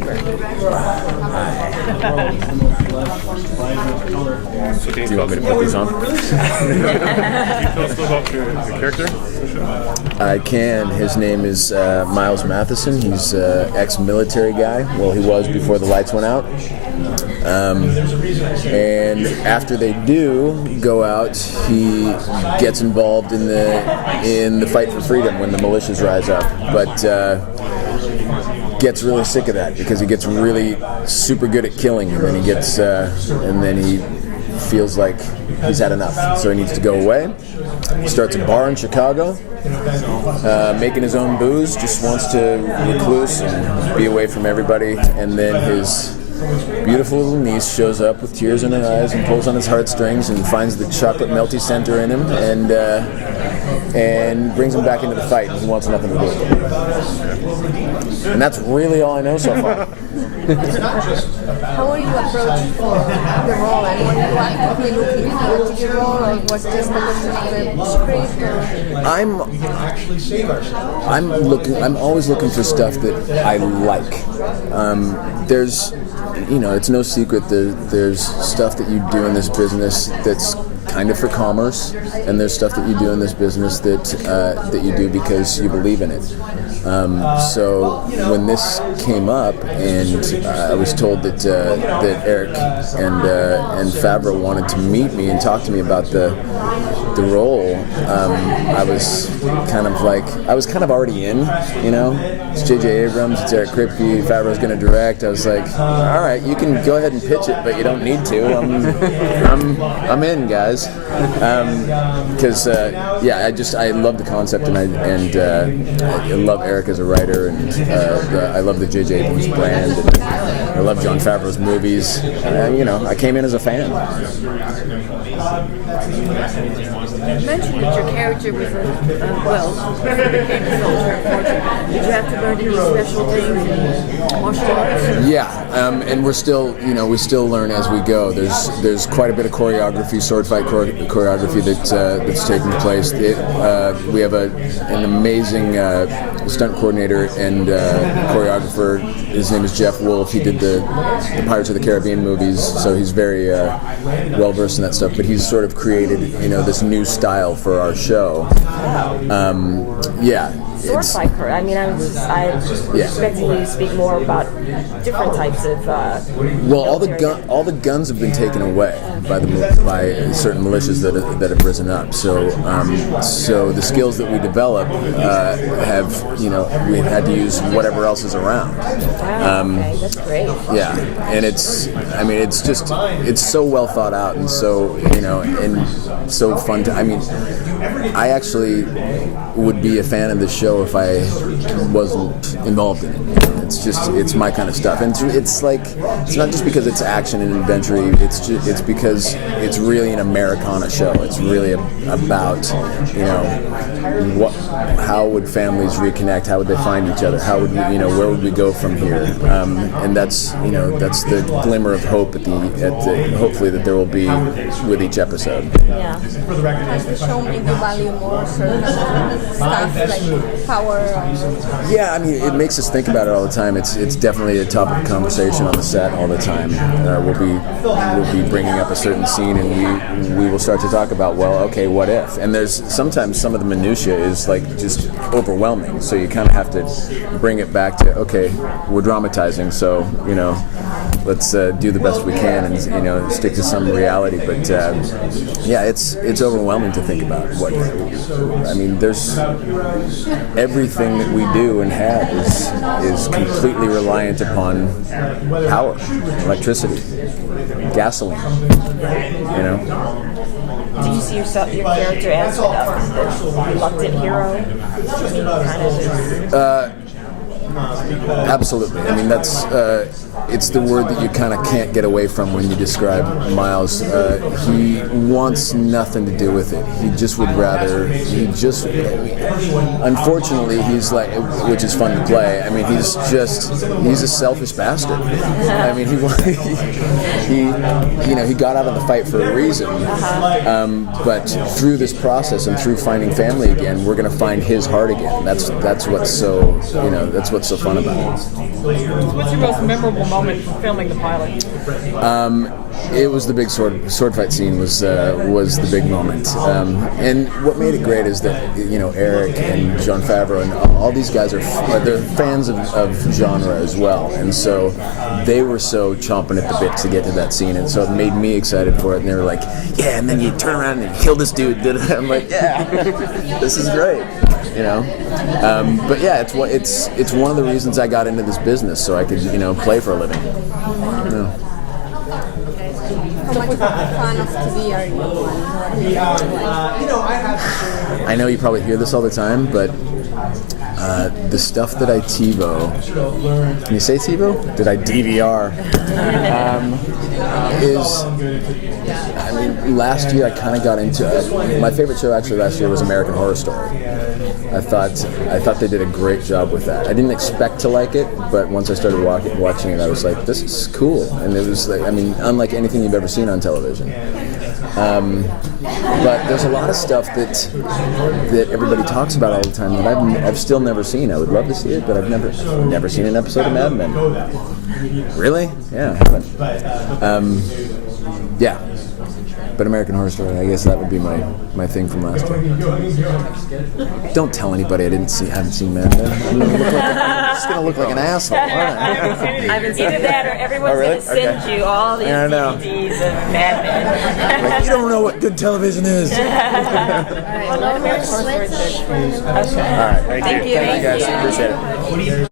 Do you want me to put these on? Can you tell us about the character? I can. His name is Miles Matheson. He's an ex-military guy. Well, he was before the lights went out. And after they do go out, he gets involved in the fight for freedom when the militias rise up. But gets really sick of that because he gets really super good at killing, and then he feels like he's had enough, so he needs to go away. He starts a bar in Chicago, making his own booze, just wants to recluse and be away from everybody, and then his beautiful little niece shows up with tears in her eyes and pulls on his heartstrings and finds the chocolate melty center in him and brings him back into the fight, and he wants nothing to do with it. And that's really all I know so far. How are you approached for the role, and what are you actively looking forward to the role, or was just the question of the script? I'm always looking for stuff that I like. There's, it's no secret there's stuff that you do in this business that's kind of for commerce, and there's stuff that you do in this business that you do because you believe in it. So when this came up, and I was told that Eric and Favreau wanted to meet me and talk to me about the role, I was kind of already in, It's J.J. Abrams, it's Eric Kripke, Favreau's going to direct. I was like, all right, you can go ahead and pitch it, but you don't need to. I'm in, guys. Because I love the concept, and I love Eric as a writer, and I love the J.J. Abrams brand, and I love Jon Favreau's movies. I came in as a fan. You mentioned that your character was became a soldier, unfortunately. Did you have to learn any special things in martial arts? Yeah, and we're still, we still learn as we go. There's quite a bit of choreography, sword fight choreography that's taking place. We have an amazing stunt coordinator and choreographer. His name is Jeff Wolf. He did the Pirates of the Caribbean movies, so he's very well versed in that stuff. But he's sort of created, this new style for our show. Sword fight. I was expecting you to speak more about different types of. Well, all the guns have been taken away by certain militias that have risen up. So the skills that we develop have we've had to use whatever else is around. Okay, that's great. Yeah, and it's so well thought out, and so and so fun to. I actually would be a fan of this show if I wasn't involved in it. It's my kind of stuff, and it's not just because it's action and adventure. It's because it's really an Americana show. It's really about how would families reconnect? How would they find each other? How would we, where would we go from here? And that's the glimmer of hope at the hopefully that there will be with each episode. Yeah. Does the show make you value more certain stuff like power? Yeah, it makes us think about it all the time. It's definitely a topic of conversation on the set all the time. We'll be bringing up a certain scene, and we will start to talk about, well, okay, what if? And there's sometimes some of the minutia is just overwhelming. So you kind of have to bring it back to, okay, we're dramatizing, so let's do the best we can and stick to some reality. But it's overwhelming to think about what. There's everything that we do and have is completely reliant upon power, electricity, gasoline. Did you see your character as the reluctant hero? Kind of. Absolutely. That's it's the word that you kind of can't get away from when you describe Miles. He wants nothing to do with it. He just would rather. Unfortunately, he's like, which is fun to play. I mean, he's a selfish bastard. I mean, he got out of the fight for a reason. But through this process and through finding family again, we're going to find his heart again. That's what's so fun about it. What's your most memorable moment from filming the pilot? It was the big sword fight scene was the big moment. And what made it great is that Eric and Jon Favreau and all these guys they're fans of genre as well, and so they were so chomping at the bit to get to that scene, and so it made me excited for it. And they were like, "Yeah," and then you turn around and kill this dude. I'm like, "Yeah, this is great." But yeah, it's one of the reasons I got into this business, so I could play for a living. Yeah. How much of a fan of TV are you? I know you probably hear this all the time, but the stuff that I TiVo, can you say TiVo? Did I DVR? Last year I kind of got into my favorite show actually last year was American Horror Story. I thought they did a great job with that. I didn't expect to like it, but once I started watching it, I was like, this is cool. And it was like, unlike anything you've ever seen on television. But there's a lot of stuff that everybody talks about all the time that I've still never seen. I would love to see it, but I've never seen an episode of Mad Men. Really? Yeah, I haven't. Yeah. But American Horror Story, I guess that would be my thing from last year. Don't tell anybody I haven't seen Mad Men. I'm just gonna look like an asshole. I haven't seen Either that or everyone's really? going to send you all these DVDs of Mad Men. Like, you don't know what good television is. All right, American Horror Story is good. Okay. All right, thank you. Thank you. Thank you guys. Appreciate it.